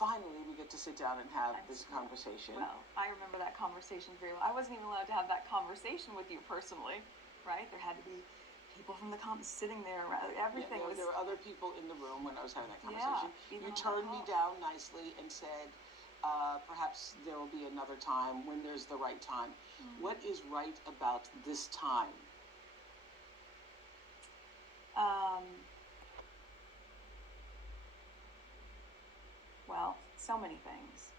finally we get to sit down and have this conversation. Well, I remember that conversation very well. I wasn't even allowed to have that conversation with you personally, right? There had to be people from the comments sitting there. Everything was... There were other people in the room when I was having that conversation. Yeah, you turned me down nicely and said, perhaps there will be another time when there's the right time. What is right about this time? Well, so many things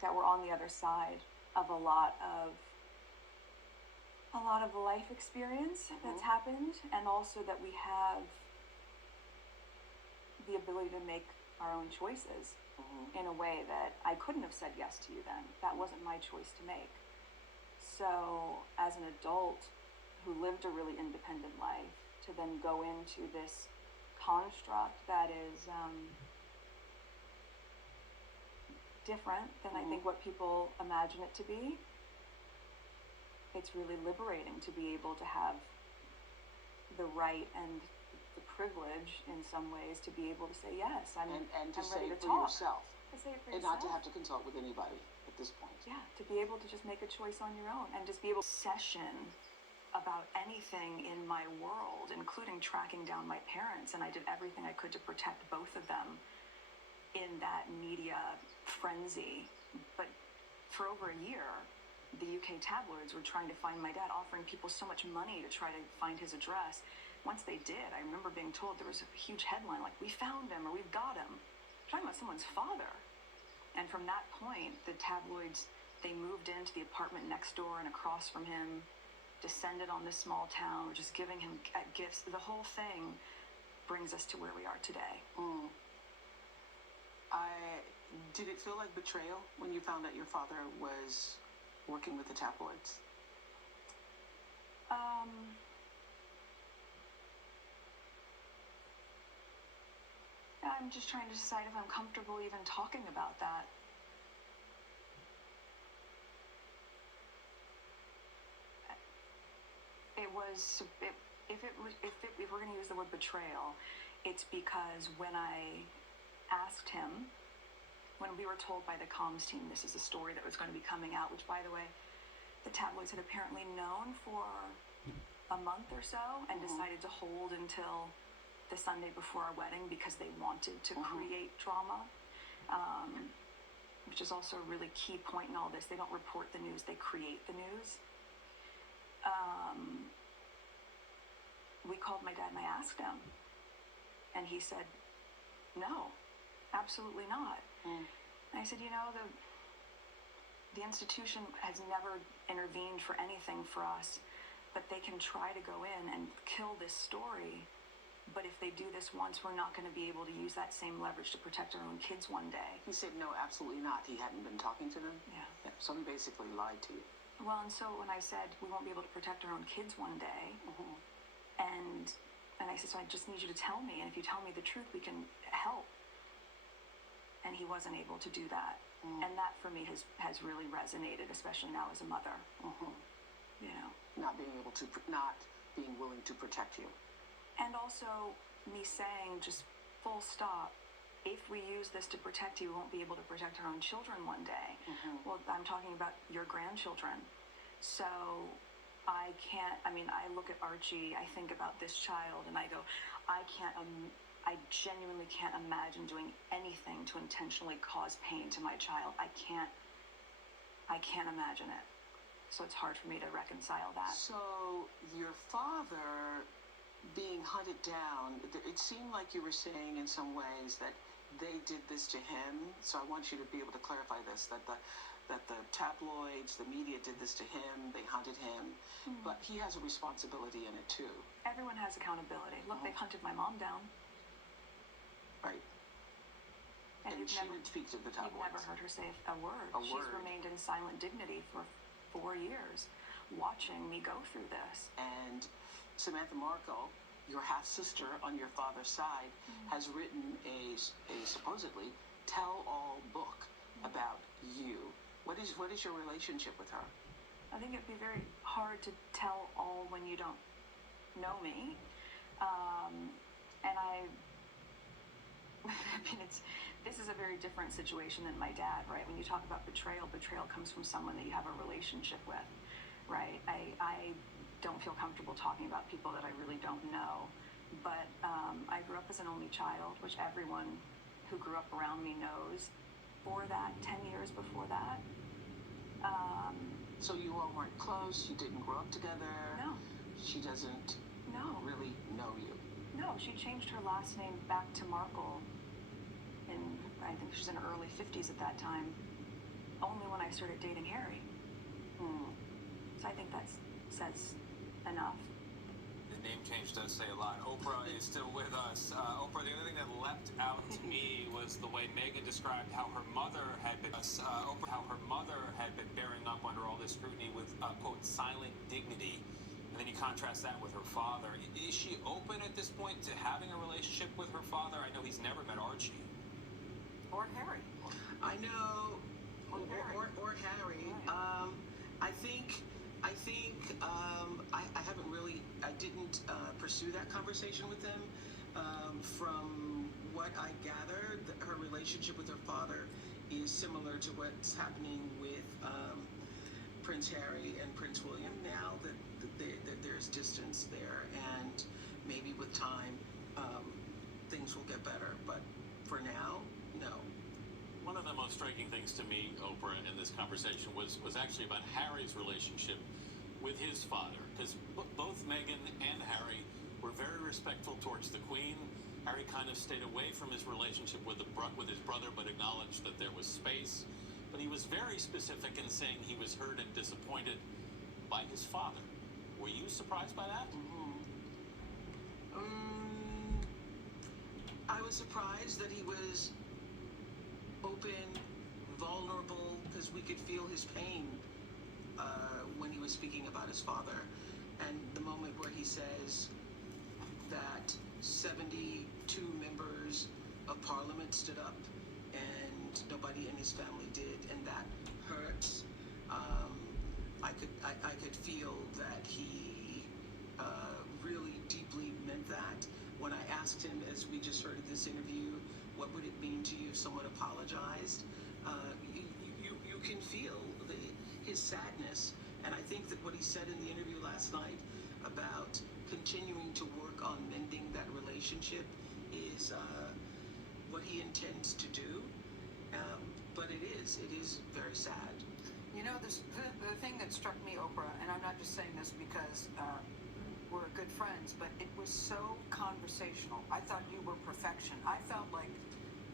that we're on the other side of a lot of life experience that's happened, and also that we have the ability to make our own choices in a way that I couldn't have said yes to you then. That wasn't my choice to make. So as an adult who lived a really independent life, to then go into this construct that is different than I think what people imagine it to be, it's really liberating to be able to have the right and the privilege in some ways to be able to say yes. I'm say ready it to for talk. yourself. To say it for and yourself. Not to have to consult with anybody at this point. Yeah, to be able to just make a choice on your own and just be able to session about anything in my world, including tracking down my parents, and I did everything I could to protect both of them in that media frenzy. But for over a year, the UK tabloids were trying to find my dad, offering people so much money to try to find his address. Once they did, I remember being told there was a huge headline like, "We found him," or "We've got him." I'm talking about someone's father. And from that point, the tabloids, they moved into the apartment next door and across from him, descended on this small town, just giving him gifts. The whole thing brings us to where we are today. Did it feel like betrayal when you found out your father was working with the tabloids? I'm just trying to decide if I'm comfortable even talking about that. It was, if we're going to use the word betrayal, it's because when I asked him, when we were told by the comms team this is a story that was going to be coming out, which, by the way, the tabloids had apparently known for a month or so and decided to hold until the Sunday before our wedding because they wanted to create drama, which is also a really key point in all this. They don't report the news, they create the news. We called my dad and I asked him, and he said, "No, absolutely not." And I said, "You know, the institution has never intervened for anything for us, but they can try to go in and kill this story. But if they do this once, we're not going to be able to use that same leverage to protect our own kids one day." He said, "No, absolutely not." He hadn't been talking to them? Yeah. So he basically lied to you. Well, and so when I said we won't be able to protect our own kids one day, and I said, "So I just need you to tell me, and if you tell me the truth, we can help." And he wasn't able to do that. And that for me has really resonated, especially now as a mother. You know, not being willing to protect you. And also me saying, just full stop, if we use this to protect you, we won't be able to protect our own children one day. Well, I'm talking about your grandchildren. So I look at Archie, I think about this child, and I go, I genuinely can't imagine doing anything to intentionally cause pain to my child. I can't imagine it. So it's hard for me to reconcile that. So your father being hunted down, it seemed like you were saying in some ways that they did this to him. So I want you to be able to clarify this, that the tabloids, the media did this to him, they hunted him, but he has a responsibility in it too. Everyone has accountability. Look, they've hunted my mom down. Right. And she didn't speak to the tabloids. You've never heard her say a word. She's remained in silent dignity for 4 years, watching me go through this. And Samantha Markle, your half-sister on your father's side, has written a supposedly tell-all book about you. What is your relationship with her? I think it'd be very hard to tell all when you don't know me. And I I mean, this is a very different situation than my dad, right? When you talk about betrayal comes from someone that you have a relationship with, right? I don't feel comfortable talking about people that I really don't know, but I grew up as an only child, which everyone who grew up around me knows. For that, 10 years before that. So you all weren't close, you didn't grow up together? No. She doesn't really know you? No, she changed her last name back to Markle I think she was in her early 50s at that time, only when I started dating Harry. So I think that says enough. The name change does say a lot. Oprah is still with us. Oprah, the other thing that leapt out to me was the way Meghan described how her mother had been bearing up under all this scrutiny with quote silent dignity. And then you contrast that with her father. Is she open at this point to having a relationship with her father? I know he's never met Archie. Or Harry. I know. Or Harry. Right. I haven't really, I didn't pursue that conversation with them. From what I gathered, her relationship with her father is similar to what's happening with Prince Harry and Prince William now, that there's distance there, and maybe with time things will get better, but for now, no. One of the most striking things to me, Oprah, in this conversation was actually about Harry's relationship with his father, because both Meghan and Harry were very respectful towards the Queen. Harry kind of stayed away from his relationship with his brother, but acknowledged that there was space. But he was very specific in saying he was hurt and disappointed by his father. Were you surprised by that? I was surprised that he was open, vulnerable, because we could feel his pain when he was speaking about his father. And the moment where he says that 72 members of parliament stood up and nobody in his family did, and that hurts. I could feel that he really deeply meant that. When I asked him, as we just heard in this interview, what would it mean to you if someone apologized? You can feel his sadness. And I think that what he said in the interview last night about continuing to work on mending that relationship is what he intends to do. But it is very sad. You know, the thing that struck me, Oprah, and I'm not just saying this because we're good friends, but it was so conversational. I thought you were perfection. I felt like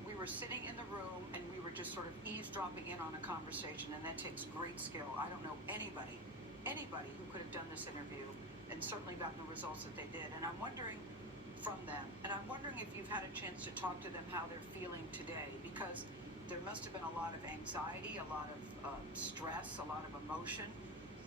we were sitting in the room and we were just sort of eavesdropping in on a conversation, and that takes great skill. I don't know anybody who could have done this interview and certainly gotten the results that they did. And I'm wondering from them, and I'm wondering if you've had a chance to talk to them how they're feeling today, because there must have been a lot of anxiety, a lot of stress, a lot of emotion,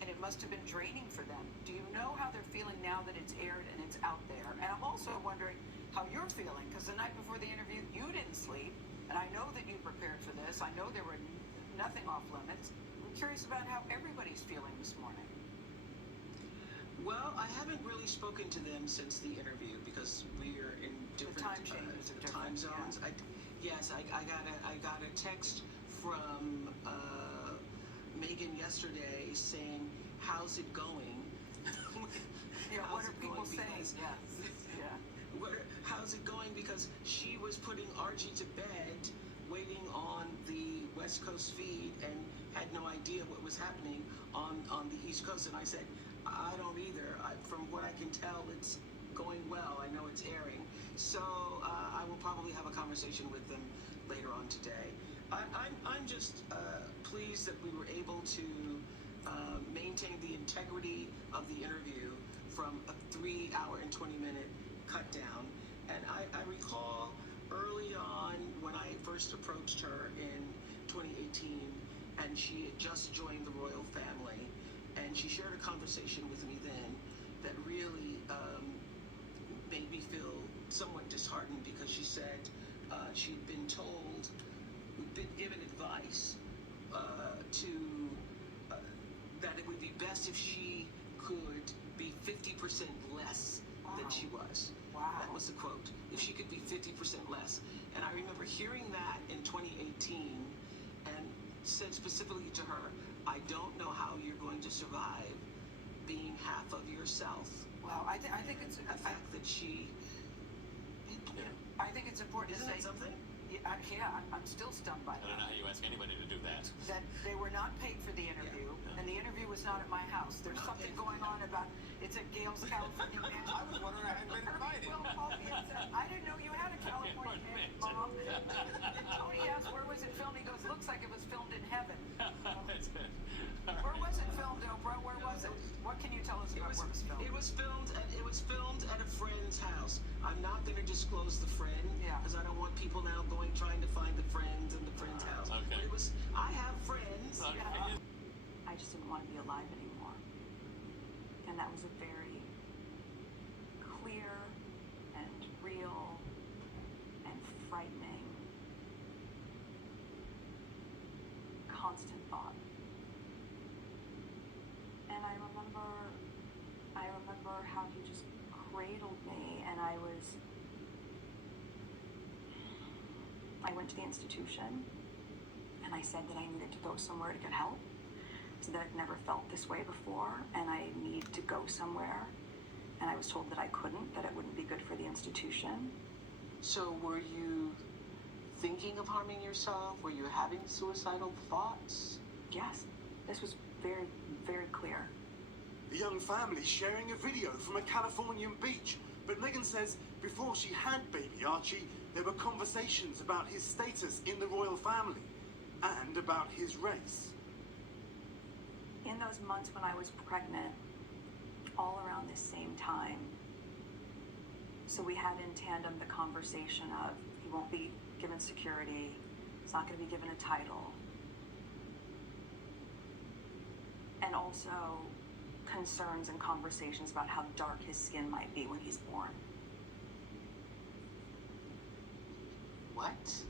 and it must have been draining for them. Do you know how they're feeling now that it's aired and it's out there? And I'm also wondering how you're feeling, because the night before the interview, you didn't sleep, and I know that you prepared for this. I know there were nothing off limits. I'm curious about how everybody's feeling this morning. Well, I haven't really spoken to them since the interview because we're in different time zones. Yeah. I got a text from Meghan yesterday saying, "How's it going?" Yeah, what are people saying? How's it going? Because she was putting Archie to bed, waiting on the West Coast feed, and had no idea what was happening on the East Coast. And I said, I don't either. From what I can tell, it's going well. I know it's airing. So I will probably have a conversation with them later on today. I'm just pleased that we were able to maintain the integrity of the interview from a 3-hour and 20-minute cut down. And I recall early on when I first approached her in 2018, and she had just joined the royal family, and she shared a conversation with me then that really made me feel somewhat disheartened, because she said she'd been given advice that it would be best if she could be 50% less than she was. Wow. That was the quote. If she could be 50% less. And I remember hearing that in 2018 and said specifically to her, I don't know how you're going to survive being half of yourself. Well, I think it's The fact that she... I think it's important Isn't to that say something? I'm still stunned by I don't know that. how you ask anybody to do that. That they were not paid for the interview, and the interview was not at my house. There's Not something paid for going on about it's at Gail's California Mansion. I was wondering, I hadn't been invited. Will called me and said, I didn't know you had a California Mansion, Mom. And Tony asked, where was it filmed? He goes, looks like it was filmed in heaven. That's it. Where was it filmed, Oprah? Where was it? What can you tell us about where it was filmed? It was filmed at a friend's house. I'm not going to disclose the friend because I don't want people now trying to find the friends in the friend's house. Okay. But I have friends. Okay. I just didn't want to be alive anymore. And that was a very clear and real and frightening, constant thought. And I remember how he just cradled me, and I went to the institution, and I said that I needed to go somewhere to get help, so that I'd never felt this way before, and I need to go somewhere. And I was told that I couldn't, that it wouldn't be good for the institution. So were you thinking of harming yourself? Were you having suicidal thoughts? Yes, this was very, very clear. The young family sharing a video from a Californian beach. But Meghan says before she had baby Archie, there were conversations about his status in the royal family and about his race. In those months when I was pregnant, all around this same time, so we had in tandem the conversation of he won't be given security, he's not going to be given a title, and also concerns and conversations about how dark his skin might be when he's born. What?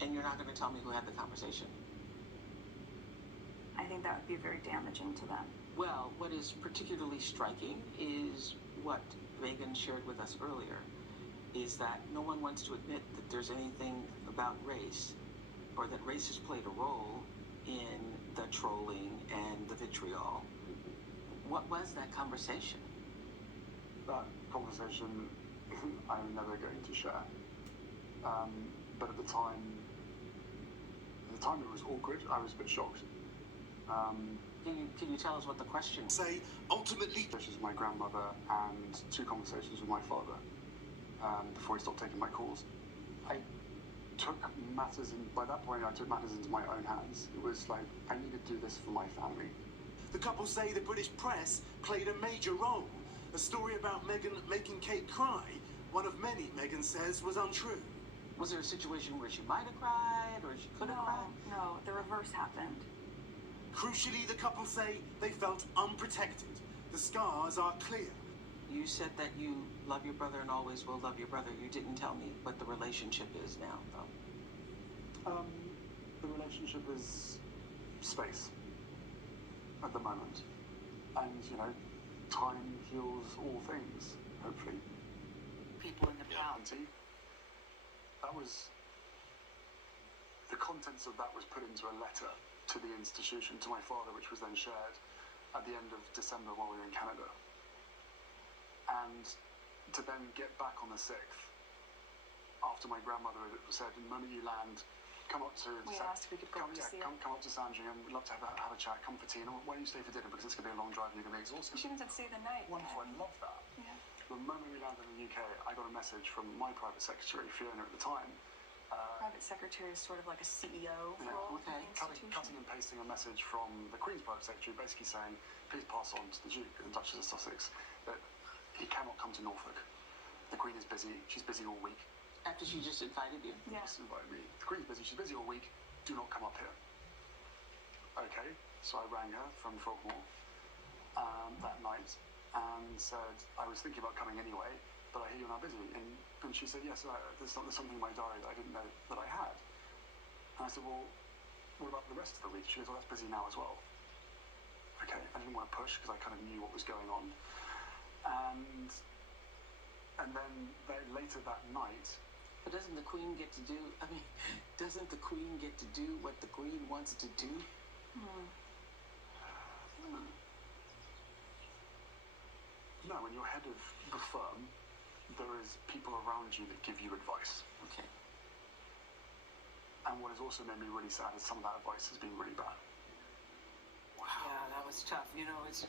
And you're not going to tell me who had the conversation? I think that would be very damaging to them. Well, what is particularly striking is what Meghan shared with us earlier, is that no one wants to admit that there's anything about race or that race has played a role in the trolling and the vitriol. What was that conversation? That conversation I'm never going to share. But at the time it was awkward. I was a bit shocked. Can you tell us what the question was? Say, ultimately... This is my grandmother and 2 conversations with my father before he stopped taking my calls. I took matters by that point I took matters into my own hands. It was like, I need to do this for my family. The couple say the British press played a major role. A story about Meghan making Kate cry, one of many Meghan says was untrue. Was there a situation where she might have cried or she could have cried? No, the reverse happened. Crucially, the couple say they felt unprotected. The scars are clear. You said that you love your brother and always will love your brother. You didn't tell me what the relationship is now, though. The relationship is space at the moment. And, time heals all things, hopefully. People in the pound. The contents of that was put into a letter to the institution, to my father, which was then shared at the end of December while we were in Canada. And to then get back on the 6th, after my grandmother had said, the moment you land, come up to... We asked if we could go up to see come up to Sandringham, we'd love to have a chat, come for tea, and why don't you stay for dinner, because it's going to be a long drive and you're going to be exhausted. She even said stay the night. Wonderful, I love that. Yeah. The moment we landed in the UK, I got a message from my private secretary, Fiona, at the time. Private secretary is sort of like a CEO role in the institution. Cutting and pasting a message from the Queen's private secretary, basically saying, please pass on to the Duke and Duchess of Sussex that he cannot come to Norfolk. The Queen is busy. She's busy all week. After she just invited you? Yeah. Just invited me. The Queen's busy. She's busy all week. Do not come up here. Okay, so I rang her from Frogmore that night and said I was thinking about coming anyway, but I hear you're not busy. And she said, yes, there's something in my diary that I didn't know that I had. And I said, well, what about the rest of the week? She goes, well, that's busy now as well. Okay, I didn't want to push because I kind of knew what was going on. And And then later that night, But doesn't the Queen get to do? I mean, doesn't the Queen get to do what the Queen wants to do? no, when you're head of the firm, there is people around you that give you advice. Okay. And what has also made me really sad is some of that advice has been really bad. Yeah, that was tough. You know, it's